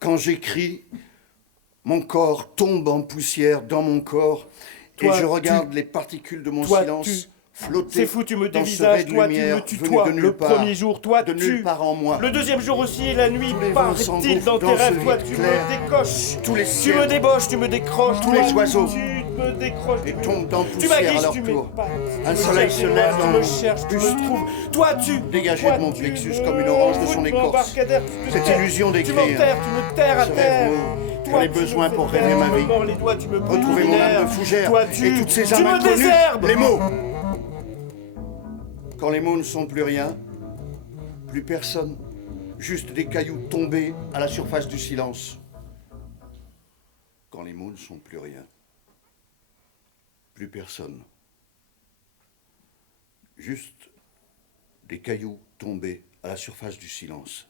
Quand j'écris, mon corps tombe en poussière dans mon corps et je regarde les particules de mon silence flotter. C'est fou, tu me dévisages, toi, tu me tutoies. Le premier jour, toi, de nulle part en moi. Le deuxième jour aussi, et la nuit, part-il dans tes rêves, toi, tu me décoches. Tous les tu me débauches, tu me décroches. Tous les oiseaux. Tu me décroches. Et tombent dans poussière à leur tour. Un soleil se lève dans tu me cherches, tu me trouves. Toi, tu. Dégagé de mon plexus comme une orange de son écorce. Cette illusion d'écrire. Tu me terres à terre. J'en ai besoin pour rêver ma vie. Retrouver mon âme de fougère et toutes ces âmes inconnues. Les mots. Quand les mots ne sont plus rien, plus personne, juste des cailloux tombés à la surface du silence. Quand les mots ne sont plus rien, plus personne, juste des cailloux tombés à la surface du silence.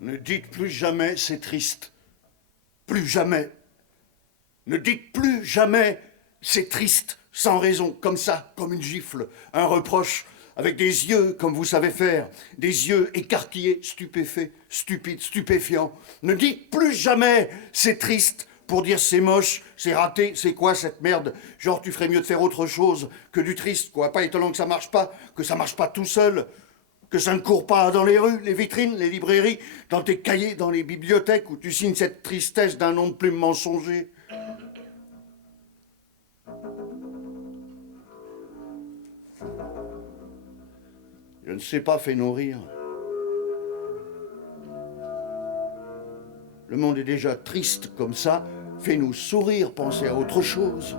Ne dites plus jamais c'est triste. Plus jamais. Ne dites plus jamais c'est triste, sans raison, comme ça, comme une gifle, un reproche, avec des yeux comme vous savez faire, des yeux écarquillés, stupéfaits, stupides, stupéfiants. Ne dites plus jamais c'est triste pour dire c'est moche, c'est raté, c'est quoi cette merde? Genre tu ferais mieux de faire autre chose que du triste, quoi. Pas étonnant que ça marche pas tout seul. Que ça ne court pas dans les rues, les vitrines, les librairies, dans tes cahiers, dans les bibliothèques où tu signes cette tristesse d'un nom de plume mensonger. Je ne sais pas fait nourrir. Le monde est déjà triste comme ça. Fais-nous sourire, penser à autre chose.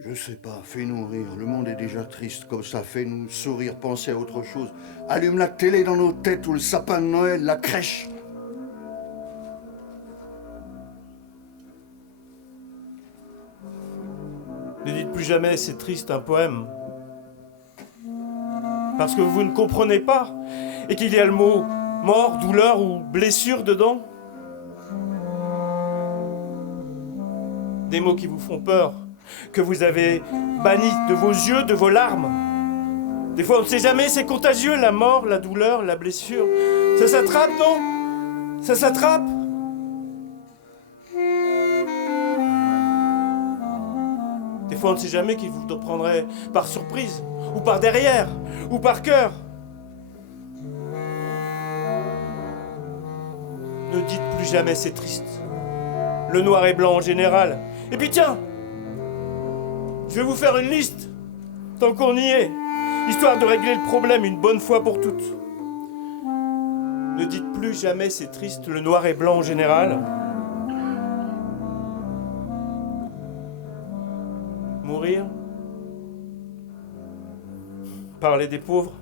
Je sais pas, fais-nous rire. Le monde est déjà triste comme ça. Fais-nous sourire, penser à autre chose. Allume la télé dans nos têtes ou le sapin de Noël, la crèche. Ne dites plus jamais c'est triste un poème. Parce que vous ne comprenez pas et qu'il y a le mot mort, douleur ou blessure dedans. Des mots qui vous font peur, que vous avez bannis de vos yeux, de vos larmes. Des fois, on ne sait jamais, c'est contagieux, la mort, la douleur, la blessure. Ça s'attrape, non? Ça s'attrape? Des fois, on ne sait jamais qui vous prendrait par surprise, ou par derrière, ou par cœur. Ne dites plus jamais c'est triste. Le noir et blanc en général. Et puis tiens, je vais vous faire une liste, tant qu'on y est, histoire de régler le problème une bonne fois pour toutes. Ne dites plus jamais c'est triste, le noir et blanc en général. Mourir. Parler des pauvres.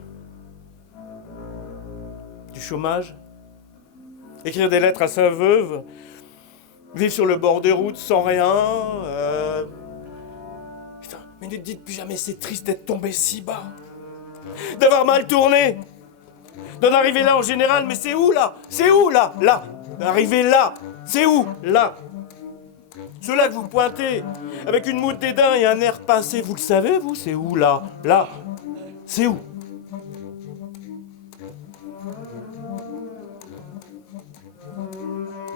Du chômage. Écrire des lettres à sa veuve. Vivre sur le bord des routes sans rien. Putain, mais ne dites plus jamais c'est triste d'être tombé si bas. D'avoir mal tourné. D'en arriver là en général, mais c'est où là? C'est où là? Là. D'arriver là. C'est où? Là. Ceux-là que vous pointez, avec une moue de dédain et un air pincé, vous le savez, vous? C'est où là? Là. C'est où?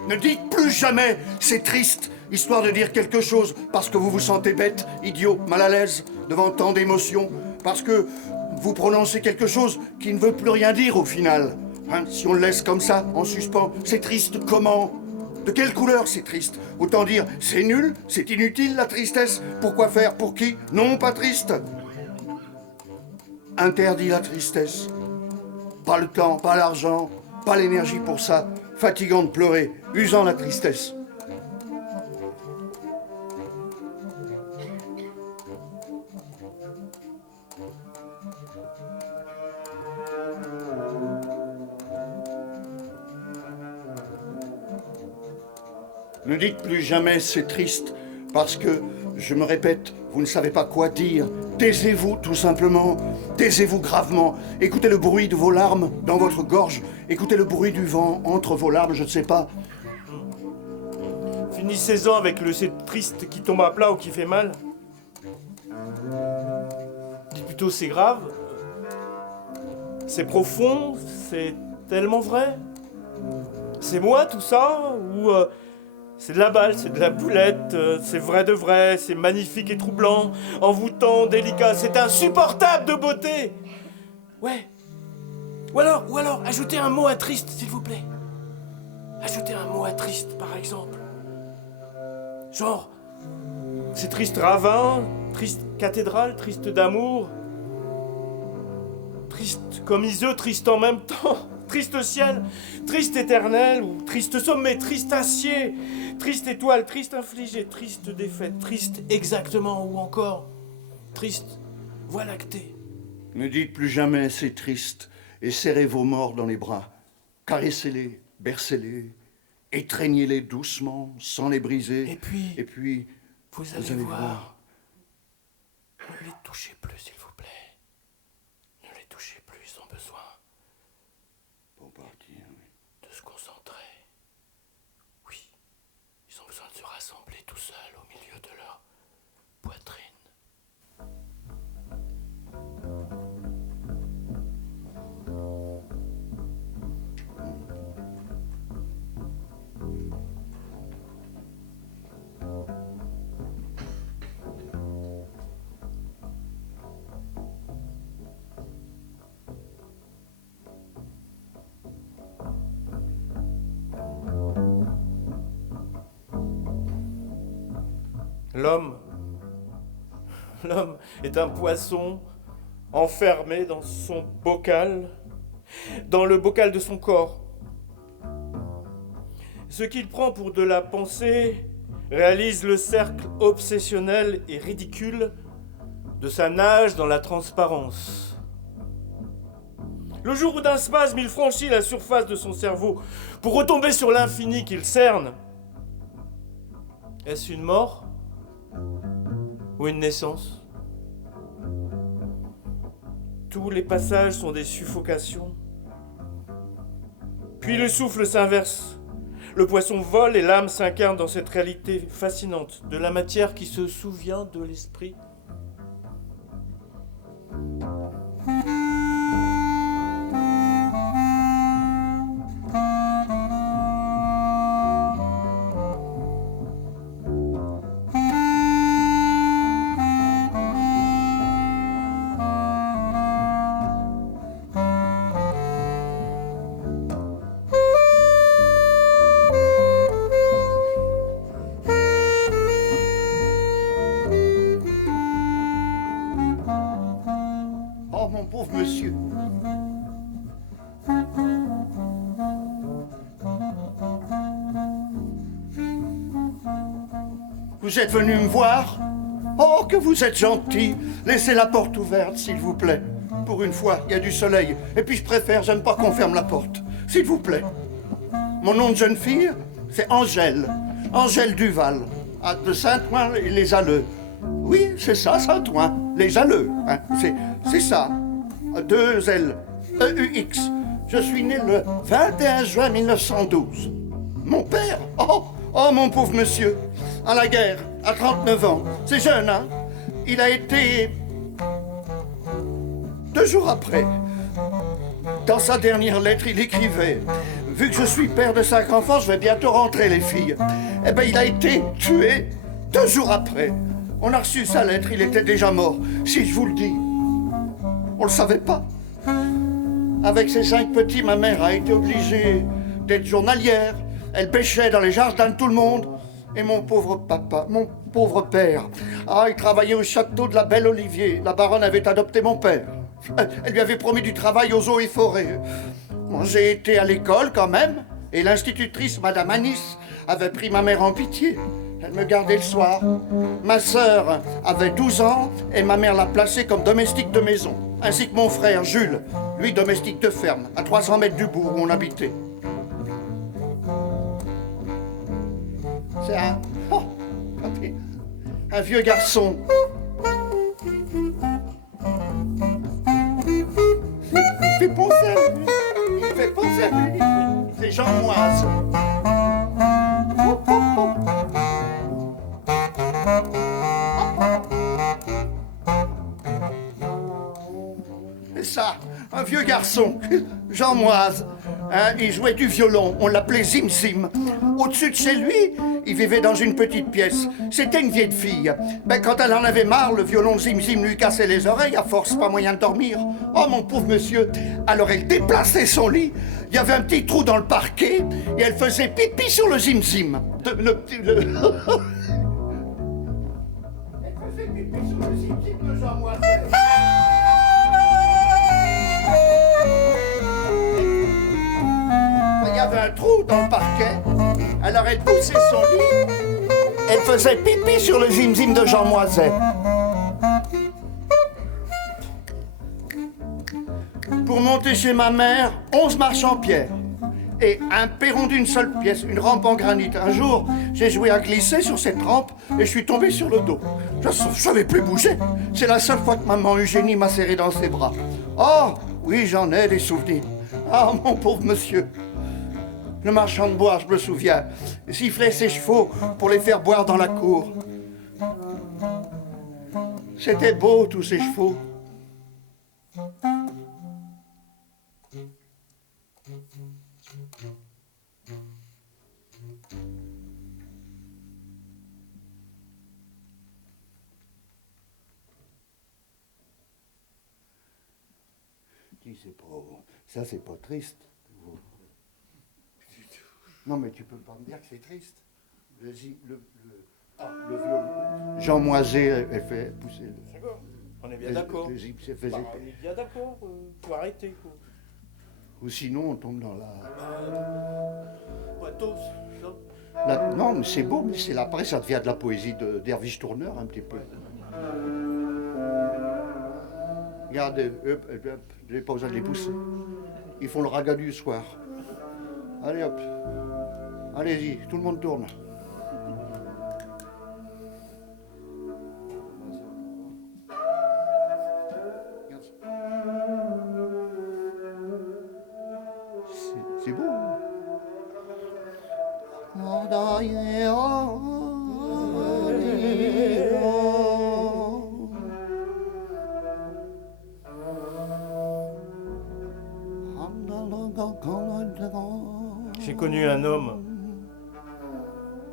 Ne dites plus jamais c'est triste, histoire de dire quelque chose, parce que vous vous sentez bête, idiot, mal à l'aise, devant tant d'émotions, parce que vous prononcez quelque chose qui ne veut plus rien dire au final. Hein, si on le laisse comme ça, en suspens, c'est triste comment? De quelle couleur c'est triste? Autant dire, c'est nul, c'est inutile la tristesse. Pourquoi faire? Pour qui? Non, pas triste. Interdit la tristesse. Pas le temps, pas l'argent, pas l'énergie pour ça. Fatigant de pleurer, usant la tristesse. Ne dites plus jamais c'est triste, parce que, je me répète, vous ne savez pas quoi dire. Taisez-vous tout simplement, taisez-vous gravement. Écoutez le bruit de vos larmes dans votre gorge, écoutez le bruit du vent entre vos larmes, je ne sais pas. Finissez-en avec le c'est triste qui tombe à plat ou qui fait mal. Dites plutôt c'est grave, c'est profond, c'est tellement vrai. C'est moi tout ça, ou c'est de la balle, c'est de la boulette, c'est vrai de vrai, c'est magnifique et troublant, envoûtant, délicat, c'est insupportable de beauté. Ouais. Ou alors, ajoutez un mot à triste, s'il vous plaît. Ajoutez un mot à triste, par exemple. Genre, c'est triste ravin, triste cathédrale, triste d'amour, triste comme Iseux, triste en même temps, triste ciel, triste éternel, ou triste sommet, triste acier, triste étoile, triste infligé, triste défaite, triste exactement, ou encore triste voie lactée. Ne dites plus jamais c'est triste et serrez vos morts dans les bras. Caressez-les, bercez-les, étreignez-les doucement, sans les briser. Et puis vous allez voir. Ne les touchez plus, s'il vous plaît. Ne les touchez plus, ils ont besoin Pour partir, oui. de se concentrer. Oui, ils ont besoin de se rassembler tout seuls au milieu de leur poitrine. L'homme est un poisson enfermé dans son bocal, dans le bocal de son corps. Ce qu'il prend pour de la pensée réalise le cercle obsessionnel et ridicule de sa nage dans la transparence. Le jour où d'un spasme il franchit la surface de son cerveau pour retomber sur l'infini qu'il cerne, est-ce une mort ou une naissance? Tous les passages sont des suffocations. Puis le souffle s'inverse. Le poisson vole et l'âme s'incarne dans cette réalité fascinante de la matière qui se souvient de l'esprit. Oh, mon pauvre monsieur. Vous êtes venu me voir? Oh, que vous êtes gentil. Laissez la porte ouverte, s'il vous plaît. Pour une fois, il y a du soleil. Et puis j'aime pas qu'on ferme la porte. S'il vous plaît. Mon nom de jeune fille, c'est Angèle. Angèle Duval. Ah, de Saint-Ouen et les Alleux. Oui, c'est ça, Saint-Ouen. Les Alleux. Hein. C'est ça. 2 L. E-U-X. Je suis né le 21 juin 1912. Mon père? Oh, mon pauvre monsieur. À la guerre, à 39 ans. C'est jeune, hein? Il a été... 2 jours après. Dans sa dernière lettre, il écrivait « Vu que je suis père de 5 enfants, je vais bientôt rentrer, les filles. » Eh bien, il a été tué 2 jours après. On a reçu sa lettre, il était déjà mort. Si je vous le dis, on le savait pas. Avec ses 5 petits, ma mère a été obligée d'être journalière, Elle pêchait dans les jardins de tout le monde. Et mon pauvre papa, mon pauvre père, il travaillait au château de la Belle Olivier. La baronne avait adopté mon père. Elle lui avait promis du travail aux eaux et forêts. Bon, j'ai été à l'école quand même, et l'institutrice, Madame Anis, avait pris ma mère en pitié. Elle me gardait le soir. Ma sœur avait 12 ans, et ma mère l'a placée comme domestique de maison. Ainsi que mon frère, Jules, lui domestique de ferme, à 300 mètres du bourg où on habitait. C'est un vieux garçon. Il fait penser à lui. Il fait penser à lui. C'est Jean Moise. C'est ça, un vieux garçon, Jean Moise. Il jouait du violon, on l'appelait Zim Zim. Au-dessus de chez lui, il vivait dans une petite pièce. C'était une vieille fille. Quand elle en avait marre, le violon Zim Zim lui cassait les oreilles, à force, pas moyen de dormir. Oh, mon pauvre monsieur. Alors elle déplaçait son lit, il y avait un petit trou dans le parquet, et elle faisait pipi sur le Zim Zim. Elle faisait pipi sur le Zim Zim de Jean Moise. Il y avait un trou dans le parquet, alors elle poussait son lit, elle faisait pipi sur le zim-zim de Jean Moiset. Pour monter chez ma mère, 11 marches en pierre et un perron d'une seule pièce, une rampe en granit. Un jour, j'ai joué à glisser sur cette rampe et je suis tombé sur le dos. Je ne savais plus bouger. C'est la seule fois que maman Eugénie m'a serré dans ses bras. Oh, oui, j'en ai des souvenirs. Ah, mon pauvre monsieur. Le marchand de bois, je me souviens, sifflait ses chevaux pour les faire boire dans la cour. C'était beau, tous ces chevaux. Ça, c'est pas triste. Non, mais tu peux pas me dire que c'est triste. Le violon. Jean Moiset, elle fait pousser. D'accord. On est bien d'accord. On est bien d'accord. Faut arrêter. Ou sinon, on tombe dans la. Pathos, non, mais c'est beau, mais c'est après, ça devient de la poésie d'Hervige Tourneur, un petit peu. Regardez, hop, je n'ai pas besoin de les pousser. Ils font le raga du soir. Allez hop. Allez-y, tout le monde tourne. C'est beau. J'ai connu un homme.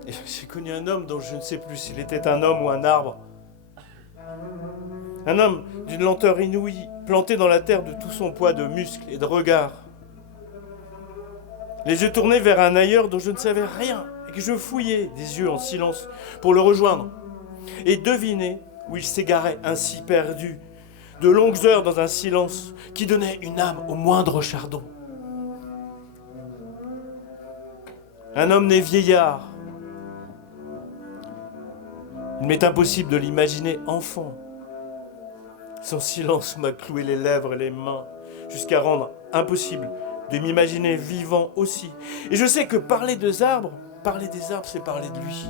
Et j'ai connu un homme dont je ne sais plus s'il était un homme ou un arbre. Un homme d'une lenteur inouïe, planté dans la terre de tout son poids de muscles et de regards. Les yeux tournés vers un ailleurs dont je ne savais rien et que je fouillais des yeux en silence pour le rejoindre et deviner où il s'égarait ainsi perdu, de longues heures dans un silence qui donnait une âme au moindre chardon. Un homme né vieillard. Il m'est impossible de l'imaginer enfant. Son silence m'a cloué les lèvres et les mains, jusqu'à rendre impossible de m'imaginer vivant aussi. Et je sais que parler des arbres, c'est parler de lui.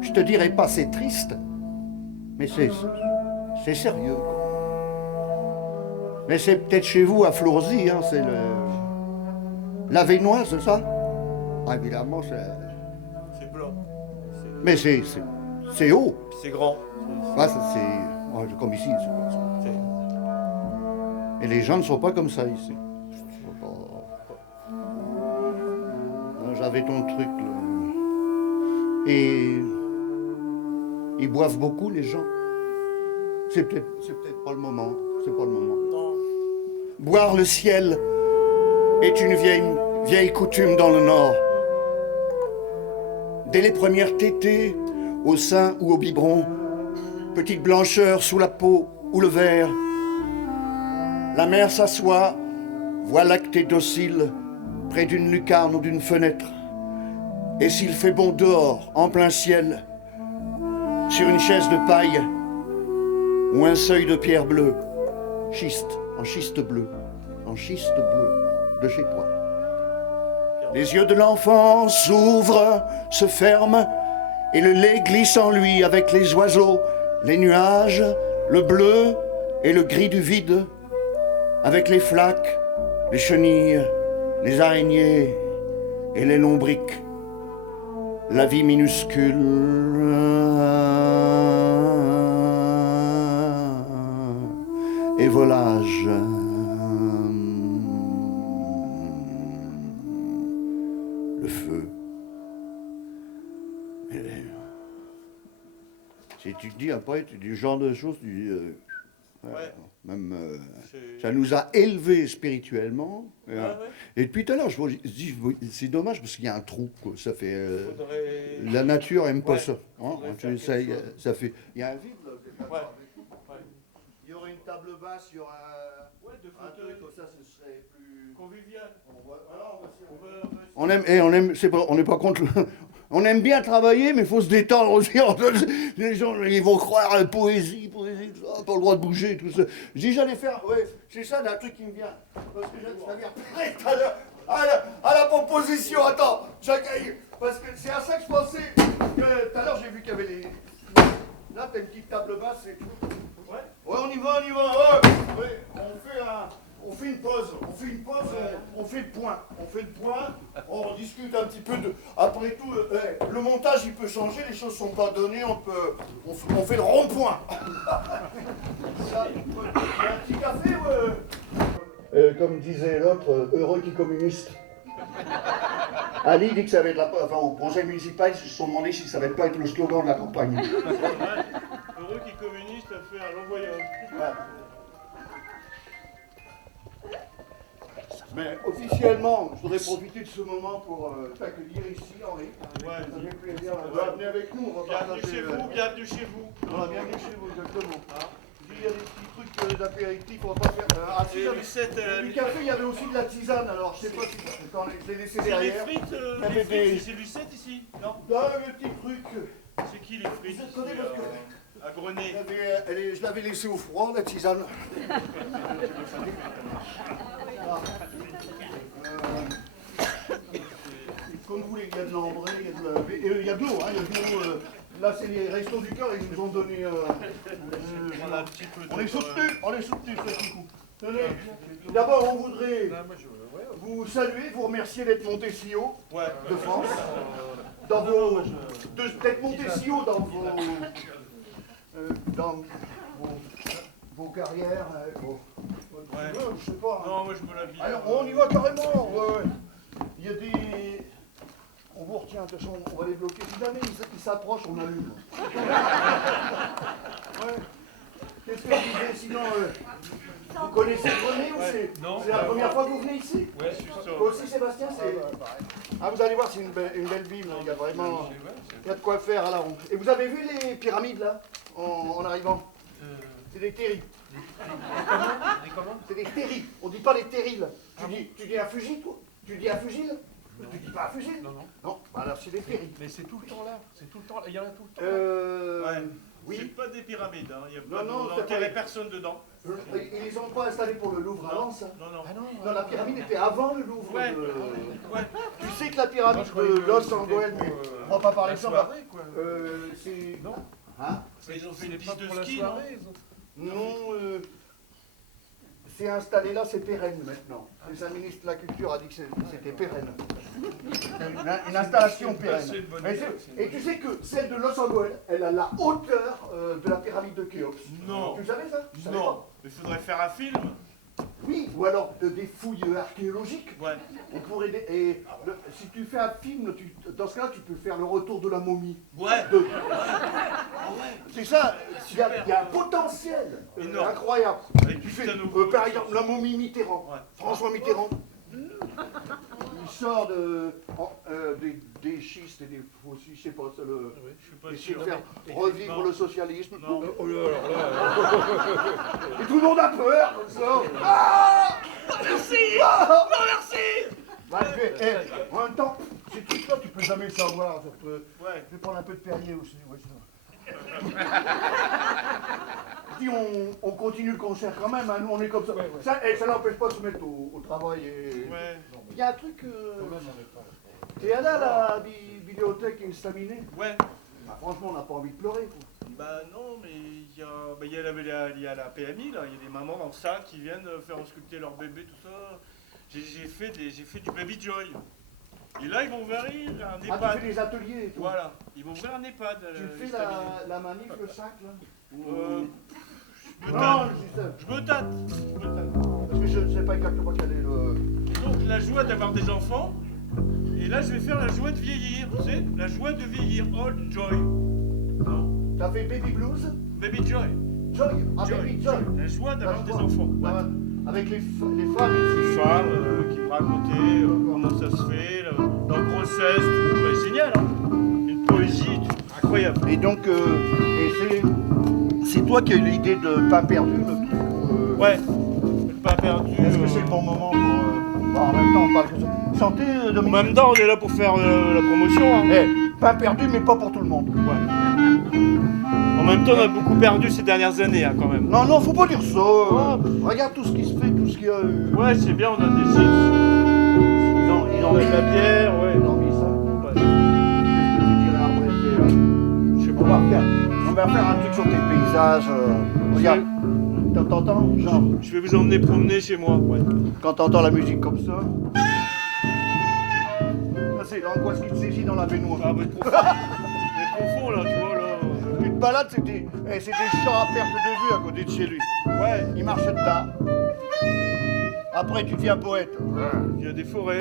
Je te dirais pas c'est triste, mais c'est sérieux. Mais c'est peut-être chez vous à Flourzy, hein, c'est l'Avenois, c'est ça? Ah, évidemment, c'est C'est blanc. mais c'est C'est haut. C'est grand. Ah, ça, c'est ouais, comme ici. Et les gens ne sont pas comme ça ici. Non, j'avais ton truc là. Et ils boivent beaucoup les gens. C'est peut-être pas le moment. C'est pas le moment. Non. Boire le ciel est une vieille coutume dans le Nord. Dès les premières tétées, au sein ou au biberon, petite blancheur sous la peau ou le verre, la mère s'assoit, voie lactée docile, près d'une lucarne ou d'une fenêtre. Et s'il fait bon dehors, en plein ciel, sur une chaise de paille ou un seuil de pierre bleue, en schiste bleu de chez toi. Les yeux de l'enfant s'ouvrent, se ferment, et le lait glisse en lui avec les oiseaux, les nuages, le bleu et le gris du vide, avec les flaques, les chenilles, les araignées et les lombrics. La vie minuscule et volage. Le feu. Si tu te dis après, tu dis ce genre de choses, tu dis, même ça nous a élevés spirituellement. Et depuis tout à l'heure, je me dis, c'est dommage parce qu'il y a un trou. Quoi. Ça fait. La nature aime pas ça. Hein, ça fait. Il y a un vide là. Il y aurait une table basse, il y aurait un truc comme ça, ce serait plus convivial. On aime, c'est pas, on n'est pas contre. On aime bien travailler, mais il faut se détendre aussi. Les gens, ils vont croire à la poésie, tout ça, pas le droit de bouger, tout ça. Je dis, j'allais faire, ouais, c'est ça, d'un truc qui me vient. Parce que j'avais repris tout à l'heure à la proposition. Attends, parce que c'est à ça que je pensais. Que tout à l'heure, j'ai vu qu'il y avait les. Là, t'as une petite table basse et tout. Ouais, on y va. Ouais, on fait une pause, on fait le point, on discute un petit peu de. Après tout, le montage il peut changer, les choses sont pas données, on fait le rond-point. Ça, un petit café, comme disait l'autre, heureux qui communiste. Ali dit que ça va être enfin au conseil municipal, ils se sont demandé si ça va pas être le slogan de la campagne. Heureux qui communiste a fait un long voyage. Ouais. Mais officiellement, je voudrais profiter de ce moment pour t'accueillir ici, Henri. Ouais, ça fait plaisir. Venez avec nous. Bienvenue chez vous, bienvenue chez vous. Voilà, bienvenue chez vous, exactement. Il y a des petits trucs d'apéritif, on va pas faire. Du café, il y avait aussi de la tisane, alors je sais pas si. Attends, je l'ai laissé derrière. Les frites, c'est Lucette ici, non? Le petit truc. C'est qui les frites? Vous connaissez parce que. À Grenet. Je l'avais laissé au froid, la tisane. Comme vous voulez, il y a de l'ambré, il y a de l'eau, là, c'est les restos du cœur, ils nous ont donné. On est soutenus, ce petit coup. Tenez, d'abord, on voudrait vous saluer, vous remercier d'être monté si haut de France. D'être monté si haut dans vos carrières, je sais pas. Non, moi je me la vis. Alors, on y va carrément. Il y a des. On vous retient, de toute façon, on va les bloquer. Si jamais ils s'approchent, on allume. Qu'est-ce que je disais sinon vous connaissez René ou c'est la première fois que vous venez ici? Ouais, je suis sûr. Toi aussi, Sébastien, vous allez voir, c'est une belle ville. Il y a vraiment. Il y a de quoi faire. Alors, et vous avez vu les pyramides là, en arrivant? C'est des terris. C'est des terris. On dit pas des terrils. Tu dis un fusil, toi? Tu dis un fusil? Tu dis pas un fusil? Non, alors c'est des terris. Mais c'est tout le temps là. Il y en a tout le temps. Oui. C'est pas des pyramides, hein. Il n'y a non, personne dedans. Ils les ont pas installés pour le Louvre à Lens. Non. La pyramide était avant le Louvre. Ouais. Tu sais que la pyramide de Los en Goël, mais on va pas parler de ça. C'est. Non. Ils ont fait une pas piste de pour la ski, soirée. Non, c'est installé là, c'est pérenne maintenant. Le ministre de la Culture a dit que c'était pérenne. Une installation pérenne. Et tu sais que celle de Los Angeles, elle a la hauteur de la pyramide de Khéops. Non. Tu savais ça? Non. Il faudrait faire un film. Oui, ou alors des fouilles archéologiques. Ouais. On pourrait si tu fais un film, dans ce cas-là, tu peux faire le retour de la momie. Ouais. C'est ça, il y a un potentiel énorme. Incroyable. Avec Tu fais, Justin Nouveau, par exemple, la momie Mitterrand. Ouais. François Mitterrand. Il sort des schistes et des fossiles, je sais pas, c'est le. Je suis pas Essayer sûr. de faire revivre le socialisme. Non. Oh là là. Et tout le monde a peur comme ça. Ah, Merci. ah, Non, merci. bah, en même temps, ces trucs-là, tu peux jamais le savoir. Ouais. Je vais prendre un peu de Perrier aussi. Ouais, si on continue le concert quand même, hein, nous on est comme ça. Ça n'empêche pas de se mettre au travail. Ouais. Il y a un truc. T'es allé à la bibliothèque instaminée? Ouais. Bah, franchement, on n'a pas envie de pleurer. Quoi. Bah non, mais il y a la PMI là, il y a des mamans enceintes qui viennent faire sculpter leur bébé, tout ça. J'ai fait du baby joy. Et là ils vont ouvrir un EHPAD. Ah, tu fais des ateliers et tout. Voilà, ils vont ouvrir un EHPAD. Tu fais la manif le 5 là Je me Non, tâte. je Je me tâte. parce que je ne sais pas exactement quel est le. Et donc la joie d'avoir des enfants. Et là je vais faire la joie de vieillir, tu sais, la joie de vieillir, old joy. Non, T'as fait Baby Blues? baby joy. Joy. Ah, Baby Joy. La joie d'avoir La des joie. enfants. Ouais. Ah, avec les femmes ici. Une femme qui me racontait comment ça se fait, leur grossesse, tout. Ouais, génial, hein. Une poésie, tout. Incroyable. Et donc, c'est toi qui as eu l'idée de Pain perdu, le truc. Ouais, le pas perdu. Est-ce que c'est le bon moment pour. En même temps, on parle que ça. Santé, En Dominique. même temps, on est là pour faire la promotion. Hein. Pain perdu, mais pas pour tout le monde. Ouais. En même temps, on a beaucoup perdu ces dernières années, hein, quand même. Non, non, faut pas dire ça. Regarde tout ce qui se fait, tout ce qu'il y a. Ouais, c'est bien, on a des chiffres. Ils ont mis de la bière, ouais. Ils ont mis ça. Ouais. Qu'est-ce que tu dirais après Je sais on pas. va faire un truc sur tes paysages. Regarde, t'entends, genre, Je vais vous emmener promener chez moi. Ouais. quand t'entends la musique comme ça. Ça, c'est l'angoisse qui te saisit dans la baignoire. Ah, mais profond, là, tu vois, là. Tu te balades, c'est des champs à perte de vue à côté de chez lui. Ouais, Il marche dedans. Après, tu deviens poète. il y a des forêts.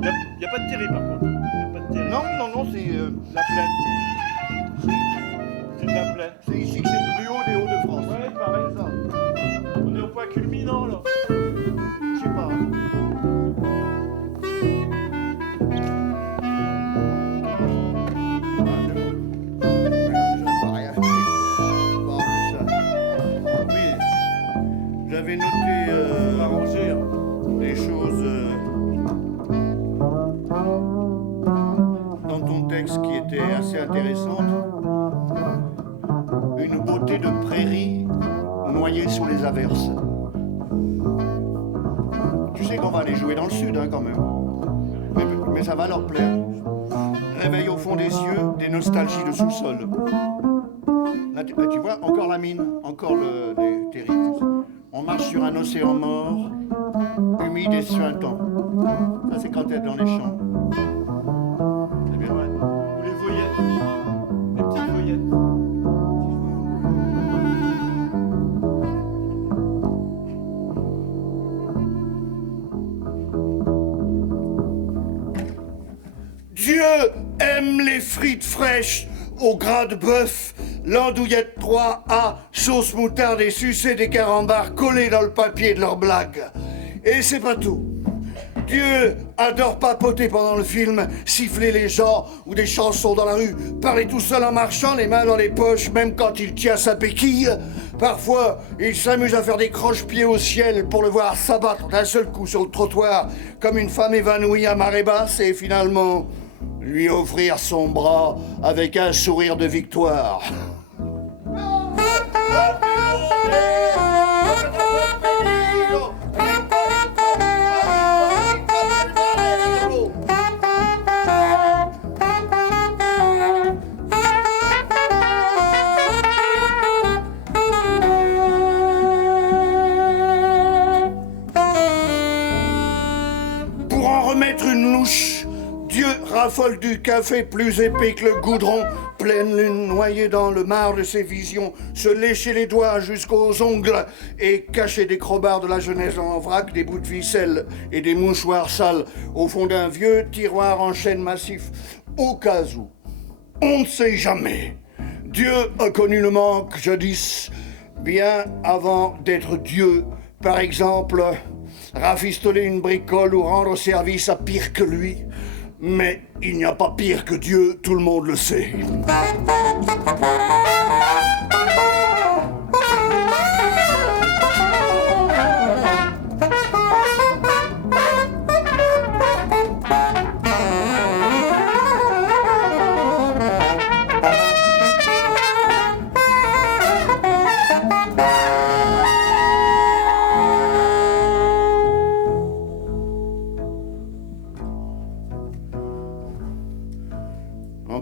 Il n'y a pas de terri, par contre. Il y a pas de terri. Non, non, non, c'est La plaine. C'est de la plaine. c'est ici que c'est le plus haut des Hauts-de-France. Ouais, pareil. C'est ça. On est au point culminant, là. Je sais pas. J'avais noté Arrangé, hein. des choses dans ton texte qui étaient assez intéressantes. Une beauté de prairie noyée sous les averses. Tu sais qu'on va aller jouer dans le sud, hein, quand même. Mais ça va leur plaire. Réveille au fond des yeux des nostalgies de sous-sol. Là, tu vois, encore la mine, encore les terrils. On marche sur un océan mort, humide et suintant. Ça, c'est quand t'es dans les champs. C'est bien, ouais. Ou les voyettes. Les petites voyettes. Dieu aime les frites fraîches au gras de bœuf, l'andouillette 3A, sauce moutarde et sucée des carambars collés dans le papier de leurs blagues. Et c'est pas tout. Dieu adore papoter pendant le film, siffler les gens ou des chansons dans la rue, parler tout seul en marchant, les mains dans les poches, même quand il tient sa béquille. Parfois, il s'amuse à faire des croche-pieds au ciel pour le voir s'abattre d'un seul coup sur le trottoir, comme une femme évanouie à marée basse, et finalement lui offrir son bras avec un sourire de victoire. raffole du café plus épais que le goudron, pleine lune noyée dans le marc de ses visions, se lécher les doigts jusqu'aux ongles et cacher des crobards de la jeunesse en vrac, des bouts de ficelle et des mouchoirs sales au fond d'un vieux tiroir en chêne massif, au cas où. On ne sait jamais. Dieu a connu le manque jadis, bien avant d'être Dieu. Par exemple, rafistoler une bricole ou rendre service à pire que lui. Mais il n'y a pas pire que Dieu, tout le monde le sait.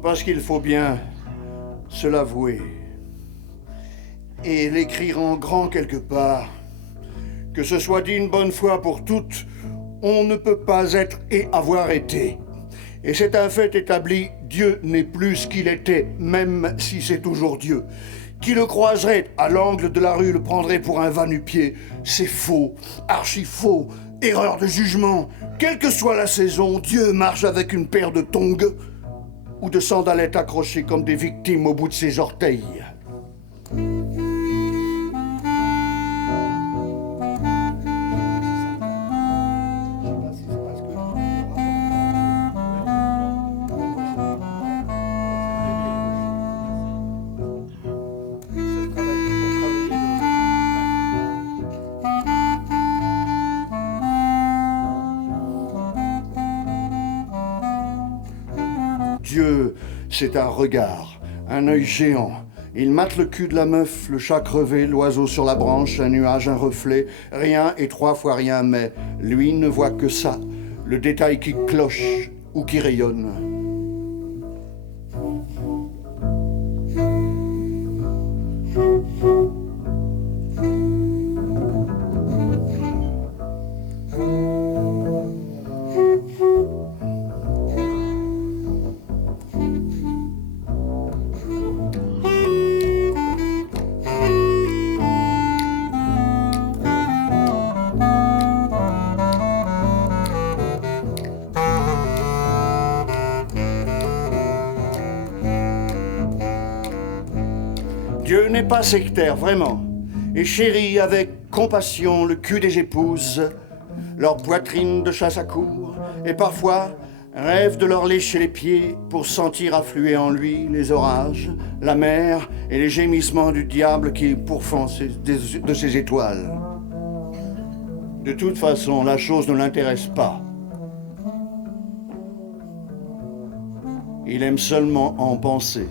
Parce qu'il faut bien se l'avouer et l'écrire en grand quelque part, que ce soit dit une bonne fois pour toutes, on ne peut pas être et avoir été. Et c'est un fait établi, Dieu n'est plus ce qu'il était, même si c'est toujours Dieu. Qui le croiserait à l'angle de la rue le prendrait pour un va-nu-pied. C'est faux, archi faux, erreur de jugement. Quelle que soit la saison, Dieu marche avec une paire de tongs ou de sandalettes accrochées comme des victimes au bout de ses orteils. Dieu, c'est un regard, un œil géant. Il mate le cul de la meuf, le chat crevé, l'oiseau sur la branche, un nuage, un reflet. Rien et 3 fois rien, mais lui ne voit que ça, le détail qui cloche ou qui rayonne. Dieu n'est pas sectaire, vraiment, et chérit avec compassion le cul des épouses, leur poitrine de chasse à cour, et parfois rêve de leur lécher les pieds pour sentir affluer en lui les orages, la mer et les gémissements du diable qui pourfend de ses étoiles. De toute façon, la chose ne l'intéresse pas. Il aime seulement en penser.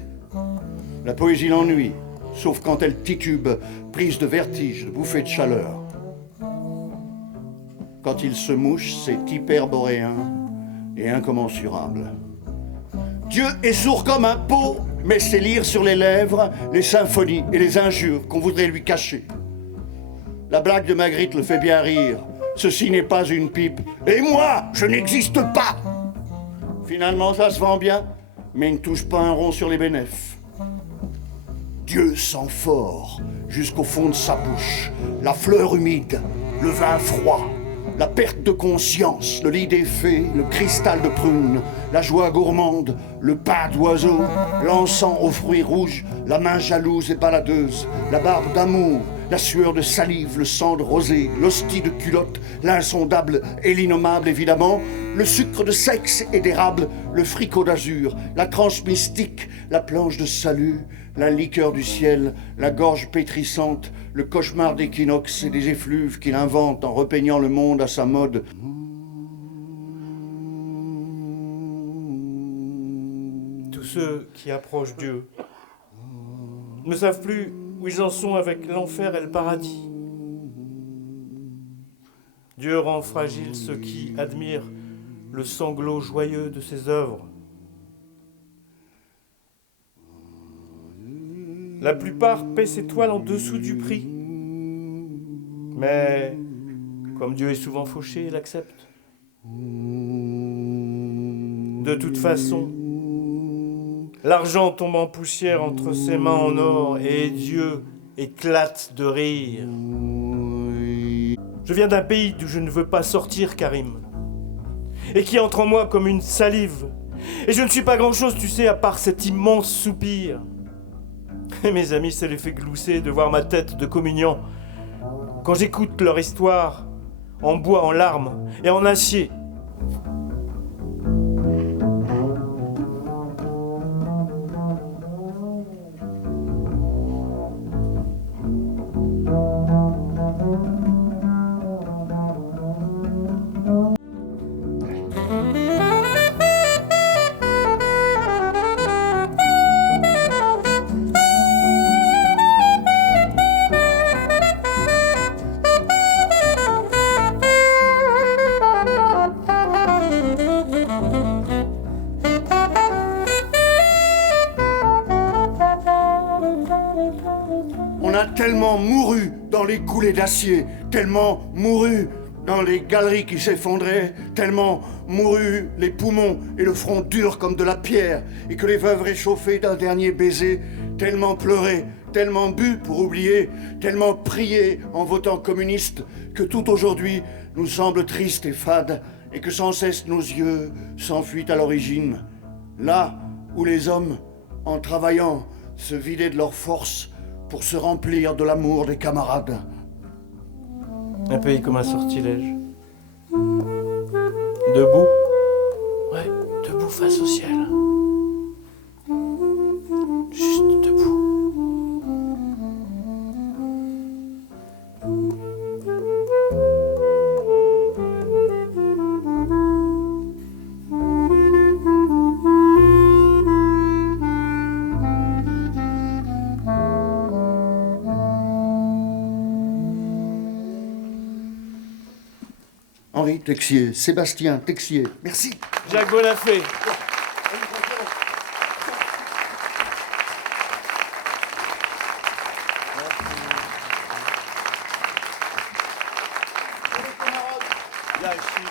La poésie l'ennuie, sauf quand elle titube, prise de vertige, bouffée de chaleur. Quand il se mouche, c'est hyperboréen et incommensurable. Dieu est sourd comme un pot, mais sait lire sur les lèvres les symphonies et les injures qu'on voudrait lui cacher. La blague de Magritte le fait bien rire. Ceci n'est pas une pipe. Et moi, je n'existe pas. Finalement, ça se vend bien, mais il ne touche pas un rond sur les bénéfices. Dieu sent fort jusqu'au fond de sa bouche, la fleur humide, le vin froid, la perte de conscience, le lit des fées, le cristal de prune, la joie gourmande, le pas d'oiseau, l'encens aux fruits rouges, la main jalouse et baladeuse, la barbe d'amour, la sueur de salive, le sang de rosée, l'hostie de culotte, l'insondable et l'innommable évidemment, le sucre de sexe et d'érable, le fricot d'azur, la tranche mystique, la planche de salut, la liqueur du ciel, la gorge pétrissante, le cauchemar d'équinoxe et des effluves qu'il invente en repeignant le monde à sa mode. Tous ceux qui approchent Dieu ne savent plus où ils en sont avec l'enfer et le paradis. Dieu rend fragile ceux qui admirent le sanglot joyeux de ses œuvres. La plupart paient ses toiles en dessous du prix. Mais, comme Dieu est souvent fauché, il accepte. De toute façon, l'argent tombe en poussière entre ses mains en or et Dieu éclate de rire. Je viens d'un pays d'où je ne veux pas sortir, Karim, et qui entre en moi comme une salive. Et je ne suis pas grand-chose, tu sais, à part cet immense soupir. Et mes amis, ça les fait glousser de voir ma tête de communiant quand j'écoute leur histoire en bois, en larmes et en acier. On a tellement mouru dans les coulées d'acier, tellement mouru dans les galeries qui s'effondraient, tellement mouru les poumons et le front dur comme de la pierre, et que les veuves réchauffées d'un dernier baiser, tellement pleuré, tellement bu pour oublier, tellement prié en votant communiste, que tout aujourd'hui nous semble triste et fade, et que sans cesse nos yeux s'enfuient à l'origine. Là où les hommes, en travaillant, se vidaient de leur force pour se remplir de l'amour des camarades. Un pays comme un sortilège. Debout. Ouais, debout face au ciel. Juste debout. Henri Texier, Sébastien Texier, merci. Jacques Bonafé. Là, ici,